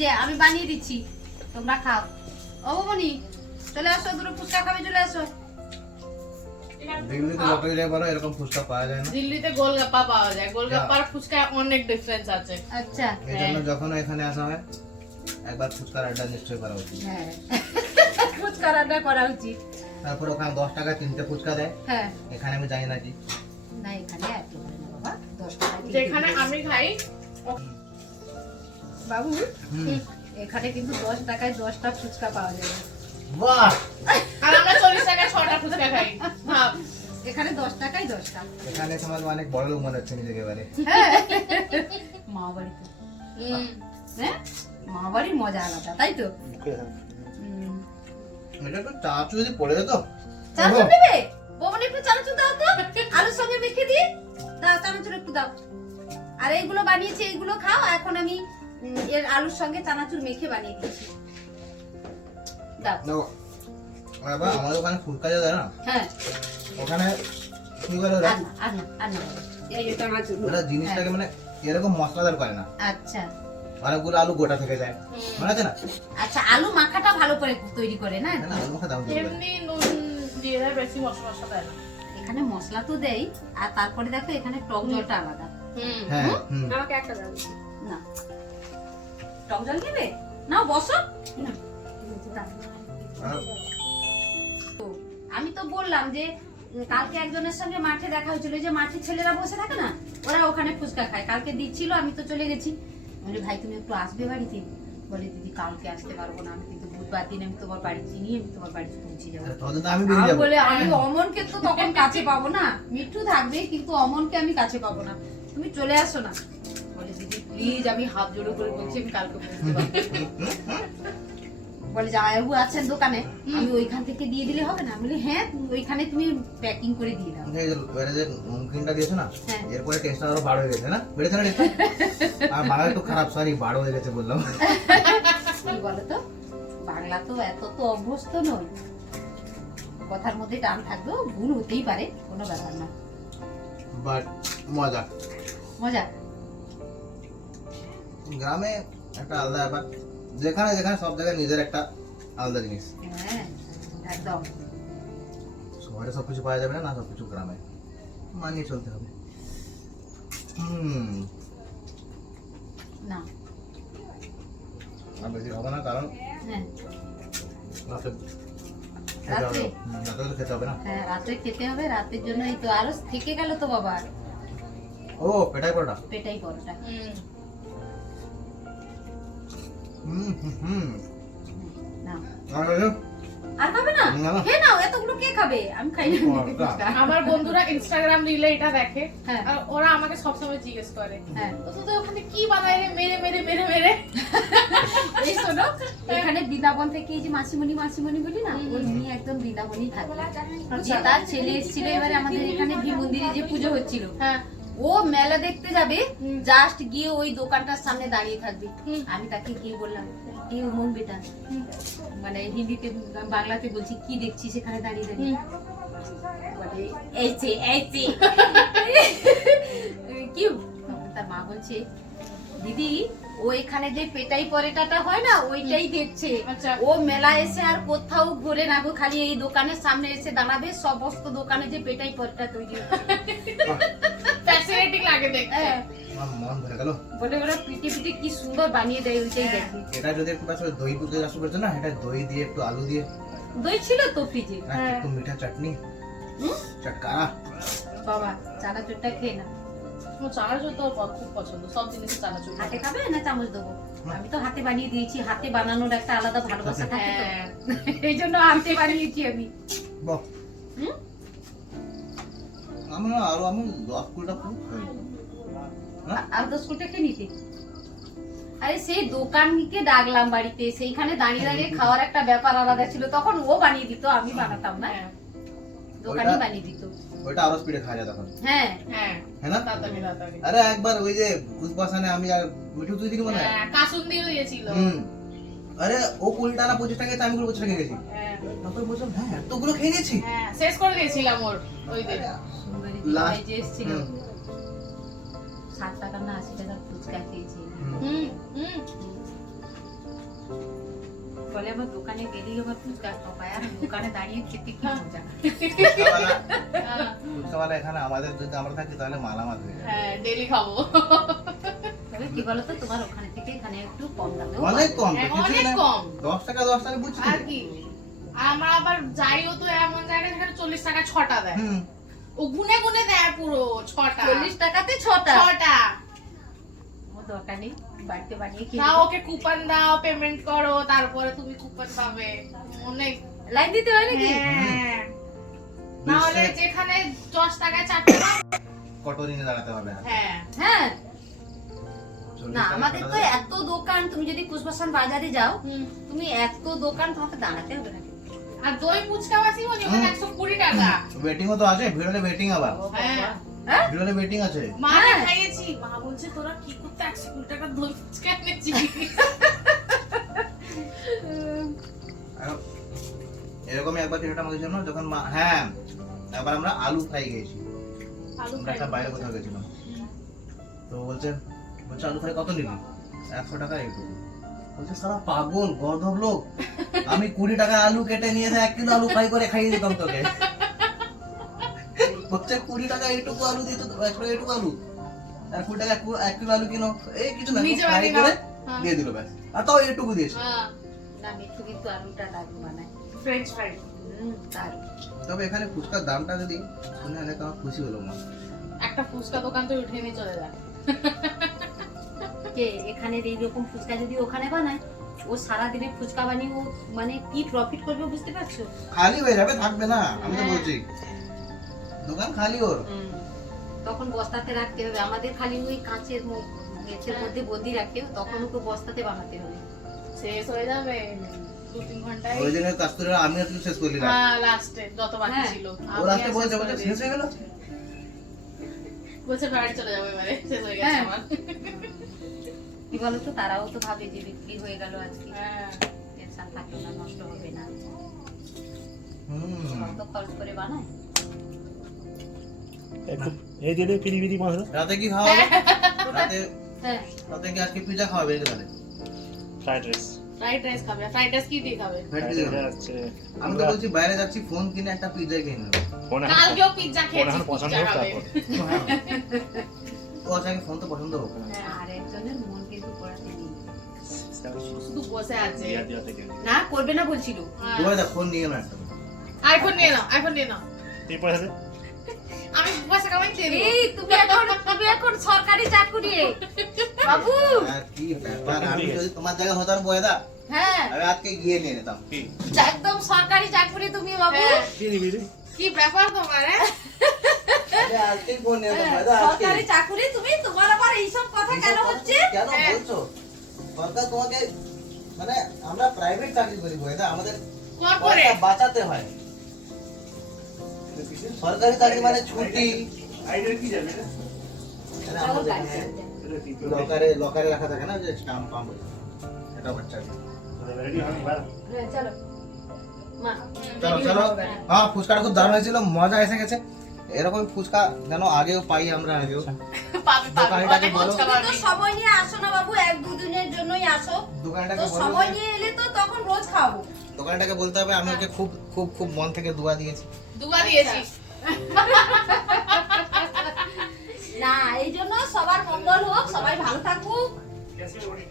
যে আমি বানিয়ে দিচ্ছি, তোমরা খাও। ও বনি, চলে আসো, দুটো ফুচকা খাবে, চলে আসো। দিল্লিতে যত জায়গায় বলো এরকম ফুচকা পাওয়া যায় না। দিল্লিতে গোলগাপ্পা পাওয়া যায়, গোলগাপ্পার ফুচকা অনেক ডিফারেন্স আছে। আচ্ছা, এই জন্য যখন এখানে আসা হয় একবার ফুচকার আড্ডা নিশ্চয়ই করা উচিত। হ্যাঁ ফুচকা রান্না করা উচিত। তারপর ওখানে 10 টাকা 3টে ফুচকা দেয়, হ্যাঁ, এখানে আমি জানি না কি। না এখানে এত হয় না বাবা, 10 টাকা দিয়ে যেখানে দিচ্ছি। আমি খাই বাবু, হুম। এখানে কিন্তু 10 টাকায় 10টা ফুচকা পাওয়া যাবে। বাহ, আর আমরা 40 টাকায় 6টা ফুচকা খাই। ভাব, এখানে 10 টাকায় 10টা। এখানে সমাজ অনেক বড় লোক মনে হচ্ছে নিজেকে এবারে। হ্যাঁ মা বাড়িতে, হুম, হ্যাঁ মা বাড়ির মজা আলাদা, তাই তো? হুম। এটা একটু চাচু যদি পড়ে যেত। চানাচুর নেবে? বোন একটু চানাচুর দাও তো, আলুর সঙ্গে মেখে দিই। দাও চানাচুর একটু দাও। আর এইগুলো বানিয়েছি, এইগুলো খাও। এখন আমি এর আলুর সঙ্গে চানাচুর মেখে বানিয়ে দিয়েছি। দাও। দেখো, আবার আমাদের ওখানে ফুচকা যে দেয় না, হ্যাঁ, ওখানে কি করে ওরা? আর না এই যে চানাচুর। ওরা জিনিসটাকে মানে এরকম মশলাদার করে না, আচ্ছা অনেকগুলো আলু গোটা থেকে যায়, মনে আছে না? আচ্ছা, আলু মাখাটা ভালো করে তৈরি করে না? না, আলু মাখা দাম দিয়ে দেয়। এমনি নুন দিয়ে দেয়, বেশি মশলা মশলা দেয় না। এখানে মশলা তো দেই, আর তারপরে দেখো এখানে টক জলটা আলাদা। হুম, হ্যাঁ, হুম। আমাকে একটা দাও। না, টক জল নেবে? নাও বসো না। আর তো আমি তো বললাম যে কালকে একজনের সঙ্গে মাঠে দেখা হয়েছিল, যে মাঠে ছেলেরা বসে থাকে না, ওরা ওখানে ফুচকা খায়। কালকে দিচ্ছিল, আমি তো চলে গেছি। বলে ভাই তুমি একটু আসবে বাড়িতে? বলে দিদি কালকে আসতে পারবো না, আমি কিন্তু বুধবার দিন আমি তোমার বাড়ি চিনি, আমি তোমার বাড়িতে পৌঁছে যাবো। ততদিন তো আমি বেরিয়ে যাবো। বলে আমি অমনকে তো তখন কাছে পাবো না, মিঠু থাকবে কিন্তু অমনকে আমি কাছে পাবো না, তুমি চলে আসো না। বলে দিদি প্লিজ, আমি হাত জোড়ো করে বলছি আমি কালকে পৌঁছতে পারবো। বলে জামাইবাবু আছেন দোকানে, আমি ওইখান থেকে দিয়ে দিলে হবে না? আমি বলি হ্যাঁ, ওইখানে তুমি প্যাকিং করে দিয়ে দাও। এই যে এবারে যে নমকিনটা দিয়েছো না, হ্যাঁ। এরপরে টেস্টটা আরো বাড় হয়ে গেছে না? বেড়েছে না টেস্টটা? আর বাংলা একটু খারাপ, সরি, বাড় হয়ে গেছে বললাম। কি বলো তো, বাংলা তো এত তো অভ্যস্ত নই, কথার মধ্যে টান থাকবেও ভুল হতেই পারে, কোনো ব্যাপার না। বাট মজা। মজা। গ্রামে একটা আলাদা ব্যাপার, যেখানে যেখানে সব জায়গায় নিজের একটা আলাদা জিনিস। হ্যাঁ একদম। শহরে সবকিছু পাওয়া যাবে না, না সবকিছু গ্রামে মানিয়ে চলতে হবে। না আর বেশি হবে না, কারণ হ্যাঁ রাতে খেতে রাতে? হবে। রাতে তো খেতে হবে না। হ্যাঁ রাতে খেতে হবে, রাতের জন্য এই তো আরো থেকে গেল তো বাবা, ও পেটাই পড়া। পেটাই পরোটা। হুম, হুম হুম হুম। না আর হলো? আর খাবে না? না, না। খেয়ে নাও, এতগুলো কে খাবে? আমি খাই না পরোটা। আমার বন্ধুরা ইনস্টাগ্রাম রিলে এটা দেখে, হ্যাঁ আর ওরা আমাকে সবসময় জিজ্ঞেস করে হ্যাঁ। তো তুই ওখানে কি বানায় রে, মেরে মেরে মেরে মেরে। এই শোনো, এখানে বৃন্দাবন থেকে এই যে মাসিমণি বলি না, ওর নিয়ে একদম বৃন্দাবনই থাকে। যে তার ছেলে এসেছিল এবারে আমাদের এখানে ভীম মন্দিরে যে পুজো হচ্ছিল, হ্যাঁ, ও মেলা দেখতে যাবে, জাস্ট গিয়ে ওই দোকানটার সামনে দাঁড়িয়ে থাকবে। আমি তাকে গিয়ে বললাম, এই উমন বেটা, মানে হিন্দিতে বাংলাতে বলছি, কি দেখছি সেখানে দাঁড়িয়ে দাঁড়িয়ে? বলে এইছে এইছে। কি? তখন তার মা বলছে, দিদি ও এখানে যে পেটাই পরোটাটা হয় না, ওইটাই দেখছে। আচ্ছা। ও মেলা এসে আর কোথাও ঘুরে না গো, খালি এই দোকানের সামনে এসে দাঁড়াবে, সমস্ত দোকানে যে পেটাই পরোটা তৈরি হচ্ছে। ফ্যাসিনেটিং লাগে দেখতে। হ্যাঁ, আমার মন ভরে গেল। বলে ওরা পিটে পিটে কি সুন্দর বানিয়ে দেয়, ওইটাই দেখি। এটা যদি একটু পাশে দই পুজো চাষ করছে না, এটা দই দিয়ে একটু আলু দিয়ে দই ছিল তো ফ্রিজে। আর একটু মিঠা চাটনি, হুম? চটকারা। বাবা চানাচুরটা খেয়ে না। আমার চানাচুর তো খুব পছন্দ, সব জিনিসে চানাচুর। হাতে খাবে না চামচ দেবো? আমি তো হাতে বানিয়ে দিয়েছি, হাতে বানানোর একটা আলাদা ভালোবাসা থাকে তো, হ্যাঁ। এই জন্য হাতে বানিয়েছি আমি। বাহ, হুম? আমি আরো আমি 10-20টা ফুল খাই। আর 10 কোটি খেয়ে নিতে। আরে সেই দোকানকে ডাকলাম বাড়িতে, সেইখানে দাঁড়িয়ে দাঁড়িয়ে খাওয়ার একটা ব্যাপার আলাদা ছিল। তখন ও বানিয়ে দিত, আমি বানাতাম না, হ্যাঁ, দোকানই বানিয়ে দিত। ওইটা আরো স্পিডে খাওয়া যায় তখন, হ্যাঁ, হ্যাঁ না? তাড়াতাড়ি তাড়াতাড়ি। আরে একবার ওই যে পুষ্পাসানে আমি আর মিঠু তুই দিদি মনে হয়। হ্যাঁ, কাসুন্দিও দিয়েছিল। হুম। আরে ও 20 টাকা 25 টাকা আমি 25 টাকা গেছি। হ্যাঁ, তারপর বললাম হ্যাঁ এতগুলো খেয়ে নিয়েছি। হ্যাঁ, শেষ করে দিয়েছিলাম ওর ওই দিন। সুন্দরী Last- দিদিভাই যে এসেছিল, হুম। 60 টাকা না 80 টাকার ফুচকা খেয়েছি। হুম। হুম, হুম। বলে আমার দোকানে গেলেই আমার ফুচকা খাওয়ায় আর দোকানে দাঁড়িয়ে খেতে কি মজা। ফুচকাওয়ালা এখানে আমাদের যদি আমরা থাকি তাহলে মালামাল হয়ে যায়। হ্যাঁ ডেলি খাবো। তবে কি বলতো তোমার ওখানে থেকে এখানে একটু কম দামে অনেক কম তো, হ্যাঁ, কিছুই অনেক না। কম। 10 টাকা বুঝছি। আর কি আমরা আবার যাইও তো এমন জায়গায় যেখানে 40 টাকা 6টা দেয়। হুম। ও গুনে গুনে দেয় পুরো 6টা 40 টাকাতে 6টা। 6টা। ও দরকার নেই, বাড়িতে বানিয়ে খেয়ে তাও নেবো। ওকে কুপন দাও, পেমেন্ট করো, তারপরে তুমি কুপন পাবে। অনেক লাইন দিতে হয় নাকি? হ্যাঁ। না হলে যেখানে 10 টাকায় 4টা দাও। কটরি নিয়ে দাঁড়াতে হবে। হ্যাঁ হ্যাঁ 40 না টাকা আমাদের তো কটা দেয়? এত দোকান, তুমি যদি পুষ্পাশন বাজারে যাও হুম। তুমি এত দোকান তোমাকে দাঁড়াতে হবে নাকি? আর দই ফুচকা বাসি বলি ওখানে 120 টাকা। ওয়েটিংও তো আছে, ভিড়লে ওয়েটিং আবার। হ্যাঁ। হ্যাঁ ভিড়লে ওয়েটিং আছে। মা হ্যাঁ। খাইয়েছি, মা বলছে তোরা কি করতে 120 টাকা দই ফুচকা এনেছিস? আর এরকমই একবার কিছুটা আমাদের জন্য যখন হ্যাঁ একবার আমরা আলু ফ্রাই গেছি। আলু আমরা একটা বাইরে কোথাও গেছিলাম, তো বলছে আলু ফ্রাই কত নিবি? 100 টাকা এইটুকু। বলছে সারা পাগল গর্ধব লোক, আমি 20 টাকা আলু কেটে নিয়ে এসে 1 কিলো আলু ফ্রাই করে খাইয়ে দিতাম তোকে। বলছে 20 টাকা এইটুকু আলু দিত, এইটুকু আলু আর 20 টাকা 1 কিলো আলু কিনো, এই কিছু না নিজে ফ্রাই বানিয়ে করে নাও। দিয়ে দিল ব্যাস। আর তাও এইটুকু দিয়েছে। হ্যাঁ না মিঠু কিন্তু আলুটা দারুণ বানায়। French fry. দারুণ। তবে এখানে ফুচকার দামটা যদি শুনে অনেক আমার খুশি হলো মা। একটা ফুচকা দোকান তো উঠে নিয়ে চলে যায়। কে এখানে এইরকম ফুচকা যদি ওখানে বানায়, ও সারাদিনে ফুচকা বানিয়ে ও মানে কি প্রফিট করবে বুঝতে পারছো? খালি হয়ে যাবে, থাকবে না, আমি তো হ্যাঁ। বলছি দোকান খালি ওর। তখন বস্তাতে রাখতে হবে, আমাদের খালি ওই কাঁচের মেঝের মধ্যে বন্দি রাখতে হবে, তখন ওকে বস্তাতে বানাতে হবে। শেষ হয়ে যাবে 2-3 ঘন্টায়। ওই জন্য কাস্তুরা আমি আর তুই শেষ করলি না। হ্যাঁ লাস্টে যত বাকি হ্যাঁ। ছিল ও লাস্টে বলছে শেষ হয়ে গেল। বলছে বাড়ি চলে যাবে এবারে, শেষ হয়ে গেছে হ্যাঁ। আমার। কি বলতো, তারাও তো ভাবে যে বিক্রি হয়ে গেল আজকে, হ্যাঁ টেনশন থাকলো না, নষ্ট হবে না, হুম। কত খরচ করে বানায়। এই দিয়ে পিড়ি পিড়ি মাছ রাতে কি খাওয়াবে? রাতে হ্যাঁ রাতে কি আজকে পিজা খাওয়াবে এখানে? ফ্রাইড রাইস ফ্রাইড রাইস খাবে, ফ্রাইড রাইস কি দিয়ে খাবে? আছে আমি তো বলছি বাইরে যাচ্ছি, ফোন কিনে একটা পিজা কিনে নেবো। ফোন কালকেও পিৎজা খেয়েছি, এখন পছন্দ পিৎজা হোক খাবে। তারপর ও আচ্ছা ফোন তো পছন্দ হোক। আর একজনের মন কিন্তু পড়াতে নেই, শুধু বসে আছে। দিয়া দিয়া থেকে না করবে না বলছিল। দুবার যা ফোন নিয়ে না একটা। আইফোন নিয়ে নাও, আইফোন নিয়ে নাও। তুই পয়সা দে আমি পয়সা কামাই দেব। এই তুমি এখন সরকারি চাকরি বাবু। আর কি ব্যাপার, আমি যদি তোমার জায়গা হতাম বয়দা, হ্যাঁ আমি আজকে গিয়ে নিয়ে নিতাম। একদম সরকারি চাকরি তুমি বাবু। হ্যাঁ। পিড়ি পিড়ি কি ব্যাপার তোমার? আরে আজকে ফোন নিয়ে নিতাম বয়দা, আজকে। সরকারি চাকরি তুমি, তোমার আবার এইসব কথা কেন হচ্ছে? কেন হ্যাঁ। বলছো? সরকার তোমাকে মানে আমরা প্রাইভেট চাকরি করি বয়দা, আমাদের কর্পোরেট। পয়সা বাঁচাতে হয়। সরকারি চাকরি মানে ছুটি। আইডিয়া কি যাবে রে আরে আমাদের এখানে লকারে রাখা থাকে না, যে স্টাম্প পাম্প, এটা বাচ্চা। রেডি হবি বার হ্যাঁ চলো মা। চলো চলো। হ্যাঁ ফুচকাটা খুব দারুণ হয়েছিল, মজা এসে গেছে। এরকম ফুচকা যেন আগেও পাই আমরা, আগেও পাবে পাবে, দোকানটাকে অনেক বলো। ফুচকা তুমি তো পাবে। সময় নিয়ে আসো না বাবু, 1-2 দিনের জন্যই আসো। দোকানটাকে তো বলবো, সময় নিয়ে এলে তো তখন রোজ খাবো। দোকানটাকে বলতে হবে আমি ওকে খুব খুব খুব মন থেকে দোয়া দিয়েছি। দুবার দিয়েছি। না এই জন্য সবার মঙ্গল হোক, সবাই ভালো থাকুক। कैसे बड़ी